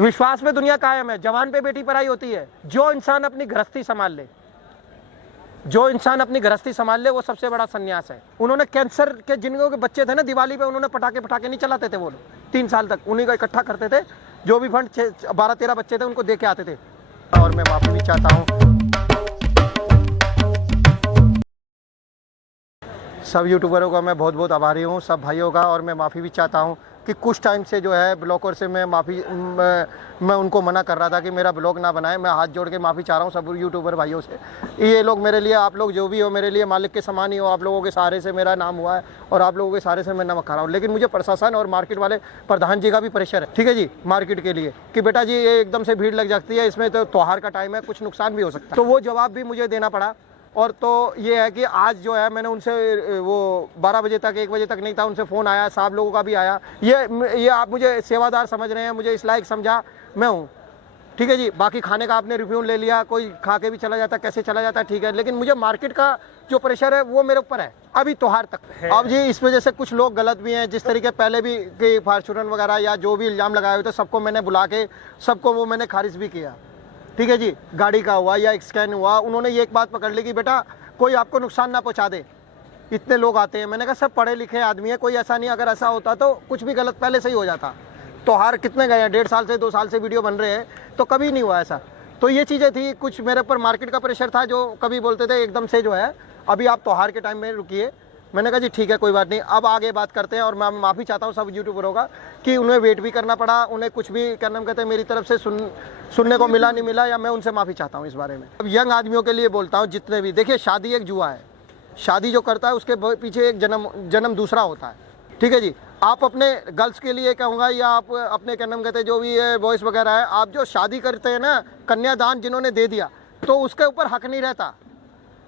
विश्वास पे दुनिया कायम है, जवान पे बेटी पराई होती है। जो इंसान अपनी गृहस्थी संभाल ले, जो इंसान अपनी गृहस्थी संभाल ले, वो सबसे बड़ा संन्यास है। उन्होंने कैंसर के जिनके के बच्चे थे ना, दिवाली पे उन्होंने पटाखे नहीं चलाते थे वो लोग, 3 साल तक उन्हीं को इकट्ठा करते थे, जो भी फंड 12-13 बच्चे थे उनको दे के आते थे। और मैं माफ़ी भी चाहता हूँ सब यूट्यूबरों का, मैं बहुत बहुत आभारी हूँ सब भाइयों का। और मैं माफ़ी भी चाहता हूँ कि कुछ टाइम से जो है ब्लॉगर से मैं उनको मना कर रहा था कि मेरा ब्लॉग ना बनाए। मैं हाथ जोड़ के माफ़ी चाह रहा हूँ सब यूट्यूबर भाइयों से। ये लोग मेरे लिए, आप लोग जो भी हो, मेरे लिए मालिक के समान ही हो। आप लोगों के सहारे से मेरा नाम हुआ है और आप लोगों के सहारे से मैं नमक खा रहा हूँ। लेकिन मुझे प्रशासन और मार्केट वाले प्रधान जी का भी प्रेशर है, ठीक है जी, मार्केट के लिए, कि बेटा जी ये एकदम से भीड़ लग जाती है, इसमें तो त्योहार का टाइम है, कुछ नुकसान भी हो सकता है। तो वो जवाब भी मुझे देना पड़ा। और तो ये है कि आज जो है मैंने उनसे वो 12 बजे तक, 1 बजे तक नहीं था, उनसे फ़ोन आया, साहब लोगों का भी आया। ये आप मुझे सेवादार समझ रहे हैं, मुझे इस लायक समझा, मैं हूँ, ठीक है जी। बाकी खाने का आपने रिव्यू ले लिया, कोई खा के भी चला जाता, कैसे चला जाता, ठीक है। लेकिन मुझे मार्केट का जो प्रेशर है वो मेरे ऊपर है अभी त्योहार तक है। अब जी इस वजह से कुछ लोग गलत भी हैं, जिस तरीके पहले भी कि फॉर्च्यूनर वगैरह या जो भी इल्ज़ाम लगाए हुए थे, सबको मैंने बुला के सबको वो मैंने खारिज भी किया, ठीक है जी। गाड़ी का हुआ या स्कैन हुआ, उन्होंने ये एक बात पकड़ ली कि बेटा कोई आपको नुकसान ना पहुंचा दे, इतने लोग आते हैं। मैंने कहा सब पढ़े लिखे आदमी है, कोई ऐसा नहीं, अगर ऐसा होता तो कुछ भी गलत पहले से ही हो जाता। तो हार कितने गए हैं, 1.5 साल से 2 साल से वीडियो बन रहे हैं, तो कभी नहीं हुआ ऐसा। तो ये चीज़ें थी, कुछ मेरे ऊपर मार्केट का प्रेशर था, जो कभी बोलते थे एकदम से जो है अभी आप त्योहार के टाइम में रुकिए। मैंने कहा जी ठीक है, कोई बात नहीं, अब आगे बात करते हैं। और मैं माफ़ी चाहता हूँ सब यूट्यूबरों का कि उन्हें वेट भी करना पड़ा, उन्हें कुछ भी क्या नाम कहते हैं मेरी तरफ से सुनने को मिला नहीं मिला, या मैं उनसे माफ़ी चाहता हूँ इस बारे में। अब यंग आदमियों के लिए बोलता हूँ, जितने भी, देखिए शादी एक जुआ है, शादी जो करता है उसके पीछे एक जन्म दूसरा होता है, ठीक है जी। आप अपने गर्ल्स के लिए कहूँगा, या आप अपने क्या नाम कहते हैं जो भी ये बॉयज़ वगैरह है, आप जो शादी करते हैं ना, कन्यादान जिन्होंने दे दिया, तो उसके ऊपर हक नहीं रहता।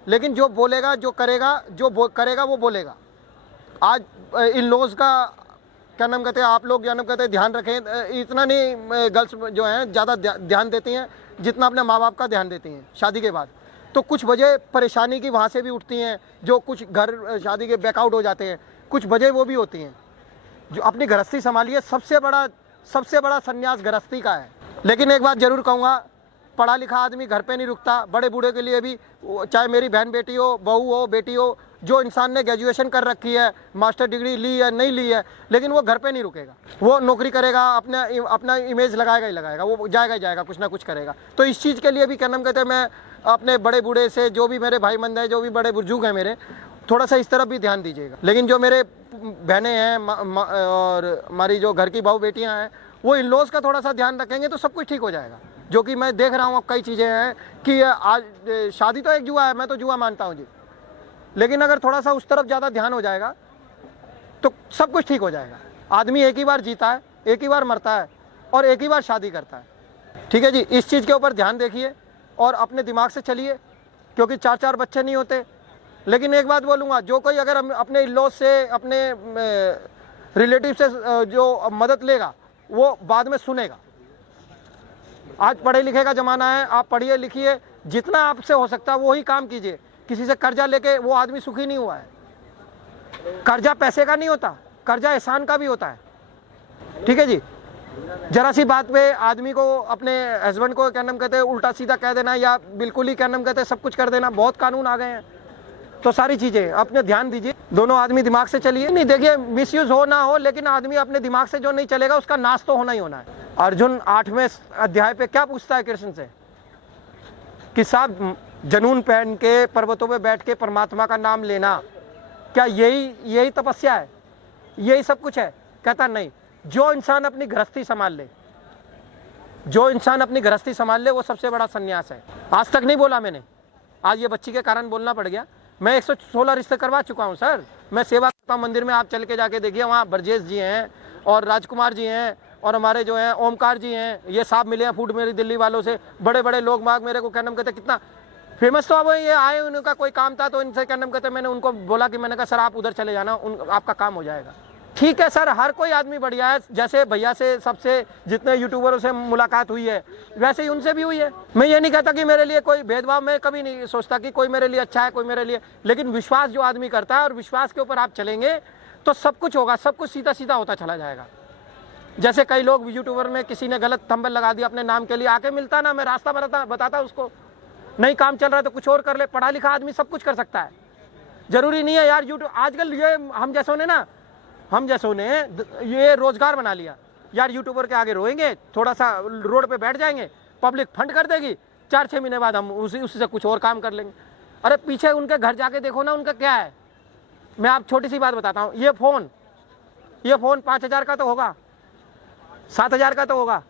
लेकिन जो बोलेगा, जो करेगा, करेगा वो बोलेगा। आज इन लॉज का क्या नाम कहते हैं, आप लोग क्या नाम कहते हैं ध्यान रखें। इतना नहीं गर्ल्स जो हैं ज़्यादा ध्यान देती हैं जितना अपने माँ बाप का ध्यान देती हैं शादी के बाद। तो कुछ वजह परेशानी की वहाँ से भी उठती हैं, जो कुछ घर शादी के बैकआउट हो जाते हैं, कुछ वजह वो भी होती हैं। जो अपनी गृहस्थी संभालिए, सबसे बड़ा संन्यास गृहस्थी का है। लेकिन एक बात ज़रूर कहूँगा, पढ़ा लिखा आदमी घर पे नहीं रुकता। बड़े बूढ़े के लिए भी, चाहे मेरी बहन बेटी हो, बहू हो, बेटी हो, जो इंसान ने ग्रेजुएशन कर रखी है, मास्टर डिग्री ली है, नहीं ली है, लेकिन वो घर पे नहीं रुकेगा, वो नौकरी करेगा, अपना इमेज लगाएगा ही लगाएगा, वो जाएगा कुछ ना कुछ करेगा। तो इस चीज़ के लिए भी क्या नाम कहते हैं, मैं अपने बड़े बूढ़े से, जो भी मेरे भाई बंद हैं, जो भी बड़े बुजुर्ग हैं मेरे, थोड़ा सा इस तरफ भी ध्यान दीजिएगा। लेकिन जो मेरे बहनें हैं और हमारी जो घर की बहू बेटियाँ हैं, वो इन लॉज का थोड़ा सा ध्यान रखेंगे तो सब कुछ ठीक हो जाएगा। जो कि मैं देख रहा हूँ अब कई चीज़ें हैं कि आज शादी तो एक जुआ है, मैं तो जुआ मानता हूँ जी, लेकिन अगर थोड़ा सा उस तरफ ज़्यादा ध्यान हो जाएगा तो सब कुछ ठीक हो जाएगा। आदमी एक ही बार जीता है, एक ही बार मरता है और एक ही बार शादी करता है, ठीक है जी। इस चीज़ के ऊपर ध्यान देखिए और अपने दिमाग से चलिए, क्योंकि 4-4 बच्चे नहीं होते। लेकिन एक बात बोलूँगा, जो कोई अगर अपने इन-लॉज से, अपने रिलेटिव से जो मदद लेगा, वो बाद में सुनेगा। आज पढ़े लिखे का ज़माना है, आप पढ़िए लिखिए, जितना आपसे हो सकता है वो ही काम कीजिए। किसी से कर्जा लेके वो आदमी सुखी नहीं हुआ है। कर्जा पैसे का नहीं होता, कर्जा एहसान का भी होता है, ठीक है जी। जरा सी बात पे आदमी को, अपने हस्बैंड को क्या नाम कहते हैं उल्टा सीधा कह देना, या बिल्कुल ही क्या नाम कहते हैं सब कुछ कर देना, बहुत कानून आ गए हैं। तो सारी चीज़ें अपने ध्यान दीजिए, दोनों आदमी दिमाग से चलिए। नहीं देखिए, मिसयूज हो ना हो, लेकिन आदमी अपने दिमाग से जो नहीं चलेगा उसका नाश तो होना ही होना है। अर्जुन 8वें अध्याय पे क्या पूछता है कृष्ण से कि साहब जनून पहन के पर्वतों पे बैठ के परमात्मा का नाम लेना, क्या यही तपस्या है, यही सब कुछ है? कहता नहीं, जो इंसान अपनी गृहस्थी संभाल ले, जो इंसान अपनी गृहस्थी संभाल ले, वो सबसे बड़ा संन्यास है। आज तक नहीं बोला मैंने, आज ये बच्ची के कारण बोलना पड़ गया। मैं 116 रिश्ते करवा चुका हूँ सर। मैं सेवा करता हूँ मंदिर में, आप चल के जाके देखिए, वहाँ ब्रजेश जी हैं और राजकुमार जी हैं और हमारे जो हैं ओमकार जी हैं, ये साहब मिले हैं फूड मेरी दिल्ली वालों से, बड़े बड़े लोग बाग मेरे को क्या नाम कहते हैं, कितना फेमस। तो अब ये आए, उनका कोई काम था तो इनसे क्या नाम कहते हैं, मैंने उनको बोला कि मैंने कहा सर आप उधर चले जाना, आपका काम हो जाएगा। ठीक है सर, हर कोई आदमी बढ़िया है। जैसे भैया से, सबसे जितने यूट्यूबरों से मुलाकात हुई है, वैसे ही उनसे भी हुई है। मैं ये नहीं कहता कि मेरे लिए कोई भेदभाव, मैं कभी नहीं सोचता कि कोई मेरे लिए अच्छा है, कोई मेरे लिए, लेकिन विश्वास जो आदमी करता है और विश्वास के ऊपर आप चलेंगे तो सब कुछ होगा, सब कुछ सीधा सीधा होता चला जाएगा। जैसे कई लोग यूट्यूबर में किसी ने गलत थंबनेल लगा दिया अपने नाम के लिए, आके मिलता ना, मैं रास्ता बताता उसको। नहीं काम चल रहा है तो कुछ और कर ले। पढ़ा लिखा आदमी सब कुछ कर सकता है, जरूरी नहीं है यार यूट्यूब। आजकल ये हम जैसों ने ये रोजगार बना लिया यार, यूट्यूबर के आगे रोएंगे, थोड़ा सा रोड पे बैठ जाएंगे, पब्लिक फंड कर देगी, 4-6 महीने बाद हम उसी से कुछ और काम कर लेंगे। अरे पीछे उनके घर जाके देखो ना, उनका क्या है। मैं आप छोटी सी बात बताता हूँ, ये फोन 5,000 का तो होगा, 7,000 का तो होगा।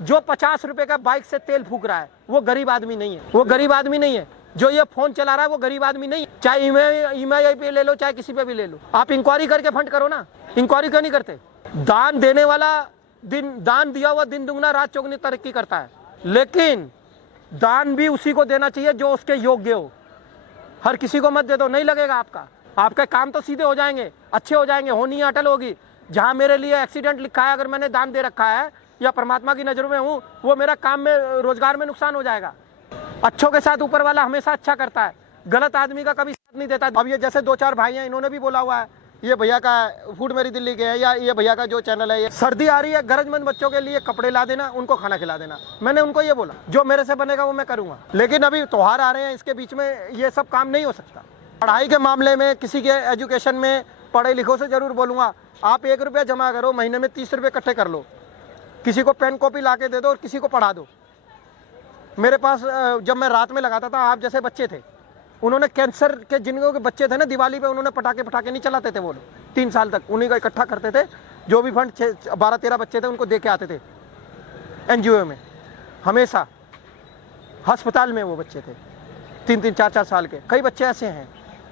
जो 50 रुपए का बाइक से तेल फूक रहा है वो गरीब आदमी नहीं है, वो गरीब आदमी नहीं है। जो ये फोन चला रहा है वो गरीब आदमी नहीं है। चाहे ईएमआई पे ले लो, चाहे किसी पे भी ले लो, आप इंक्वायरी करके फंड करो ना। इंक्वायरी क्यों नहीं करते? दान देने वाला दान दिया हुआ दिन दुगना रात चौगुनी तरक्की करता है, लेकिन दान भी उसी को देना चाहिए जो उसके योग्य हो। हर किसी को मत दे दो, नहीं लगेगा आपका। आपके काम तो सीधे हो जाएंगे, अच्छे हो जाएंगे, होनी अटल होगी। जहां मेरे लिए एक्सीडेंट लिखा है, अगर मैंने दान दे रखा है या परमात्मा की नजरों में हूं, वो मेरा काम में रोजगार में नुकसान हो जाएगा। अच्छों के साथ ऊपर वाला हमेशा अच्छा करता है, गलत आदमी का कभी साथ नहीं देता। अब ये जैसे 2-4 भाई हैं, इन्होंने भी बोला हुआ है, ये भैया का फूड मेरी दिल्ली के है, या ये भैया का जो चैनल है, ये सर्दी आ रही है, गरजमंद बच्चों के लिए कपड़े ला देना, उनको खाना खिला देना। मैंने उनको ये बोला, जो मेरे से बनेगा वो मैं करूंगा। लेकिन अभी त्योहार आ रहे हैं, इसके बीच में ये सब काम नहीं हो सकता। पढ़ाई के मामले में, किसी के एजुकेशन में, पढ़े लिखों से जरूर बोलूंगा, आप 1 रुपया जमा करो, महीने में 30 रुपये इकट्ठे कर लो, किसी को पेन कॉपी ला के दे दो और किसी को पढ़ा दो। मेरे पास जब मैं रात में लगाता था, आप जैसे बच्चे थे, उन्होंने कैंसर के जिनको के बच्चे थे ना, दिवाली पे उन्होंने पटाखे नहीं चलाते थे वो लोग, 3 साल तक उन्हीं का इकट्ठा करते थे। जो भी फंड 12-13 बच्चे थे उनको दे के आते थे एनजीओ में, हमेशा अस्पताल में वो बच्चे थे, 3-3, 4-4 साल के। कई बच्चे ऐसे हैं।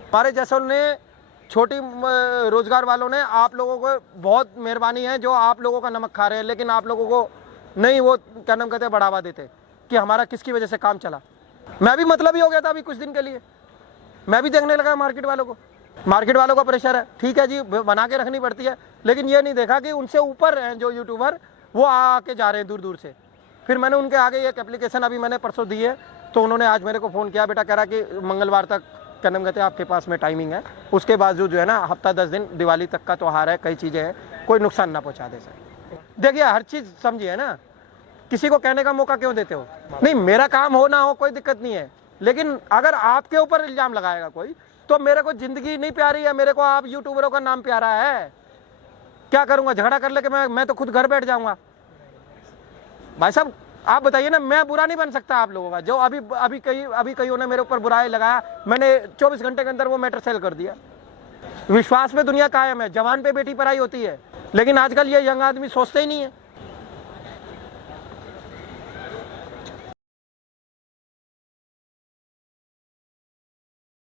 हमारे जैसों ने, छोटी रोजगार वालों ने, आप लोगों को बहुत मेहरबानी है जो आप लोगों का नमक खा रहे हैं, लेकिन आप लोगों को नहीं वो क्या नाम कहते हैं, बढ़ावा देते कि हमारा किसकी वजह से काम चला। मैं भी मतलब ही हो गया था अभी कुछ दिन के लिए, मैं भी देखने लगा मार्केट वालों का प्रेशर है, ठीक है जी, बना के रखनी पड़ती है, लेकिन ये नहीं देखा कि उनसे ऊपर हैं जो यूट्यूबर, वो आके जा रहे हैं दूर दूर से। फिर मैंने उनके आगे एक एप्लीकेशन अभी मैंने परसों दी है, तो उन्होंने आज मेरे को फ़ोन किया, बेटा कह रहा कि मंगलवार तक क्या नाम कहते हैं आपके पास में टाइमिंग है, उसके बावजूद जो है ना हफ्ता 10 दिन दिवाली तक का त्यौहार है, कई चीज़ें हैं, कोई नुकसान ना पहुँचा दे सर। देखिए हर चीज़ समझिए ना, किसी को कहने का मौका क्यों देते हो? नहीं, मेरा काम हो ना हो कोई दिक्कत नहीं है, लेकिन अगर आपके ऊपर इल्जाम लगाएगा कोई, तो मेरे को जिंदगी नहीं प्यारी है, मेरे को आप यूट्यूबरों का नाम प्यारा है। क्या करूंगा? झगड़ा कर लेके मैं तो खुद घर बैठ जाऊंगा। भाई साहब आप बताइए ना, मैं बुरा नहीं बन सकता आप लोगों का। जो अभी कईयों ने मेरे ऊपर बुराई लगाया, मैंने 24 घंटे के अंदर वो मैटर सेल कर दिया। विश्वास पे दुनिया कायम है, जवान पे बेटी पढ़ाई होती है, लेकिन आजकल ये यंग आदमी सोचते ही नहीं है।